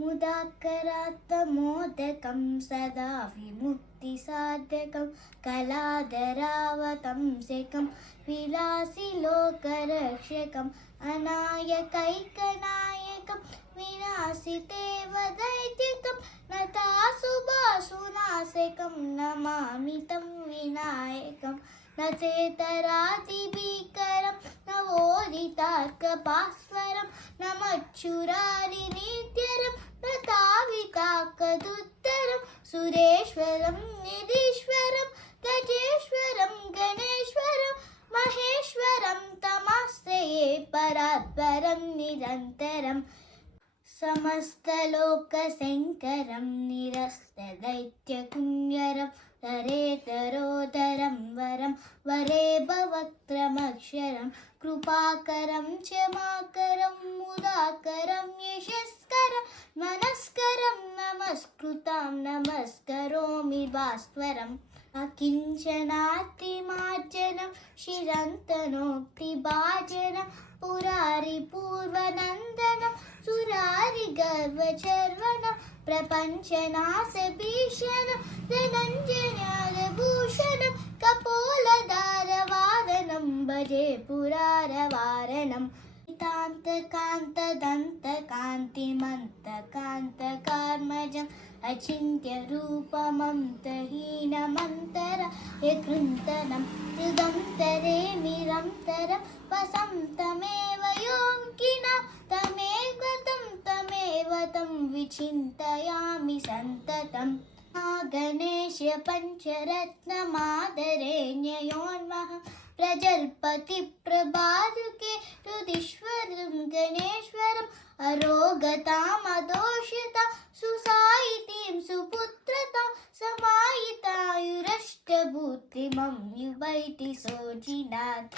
मुदाकरात्मोदकं सदा विमुक्तिसाधकं कलाधरावतंसिकं विलासिलोकरक्षकम् अनायकैकनायकं विनाशितेव दैत्यकं नतासुभासुनाशकं नमामि तं विनायकं न चेतरातिभीकरं नवोदितार्कभास्वरं नमच्छुरारिनित्यरं ताविताकदुत्तरं सुरेश्वरं निधीश्वरं गजेश्वरं गणेश्वरं महेश्वरं तमाश्रये परात्परं निरन्तरं समस्तलोकशङ्करं निरस्तदैत्यकुञ्जरं तरेतरोदरं वरं वरे भवक्त्रमक्षरं कृपाकरं क्षमाकरं मुदाकरं यशस्करं मनस्करं नमस्कृतां नमस्करोमि भास्वरम् अकिञ्चनातिमार्जनं शिरन्तनोक्तिभाजनं पुरारिपूर्वनन्दनं सुरारिगर्वचर्वणं प्रपञ्चनाशभीषणं धनञ्जनालभूषणं कपोलधारवारणं भजे पुरारवारणम् कान्तिमन्तकान्तिमन्तकान्तकार्मजम् अचिन्त्यरूपमन्तहीनमन्तर यकृन्तनं हृदन्तरे निरन्तरं वसन्तमेव योगिना तमेव तं विचिन्तयामि सन्ततम् गणेश पञ्चरत्नमादरे न्ययोन्मः प्रजल्पतिप्रभादुके हृदीश्वरं गणेश्वरम् अरोगतामदोषिता सुसायितीं सुपुत्रतां समायितायुरष्टभूतिमं युवैति सोजिनाथ।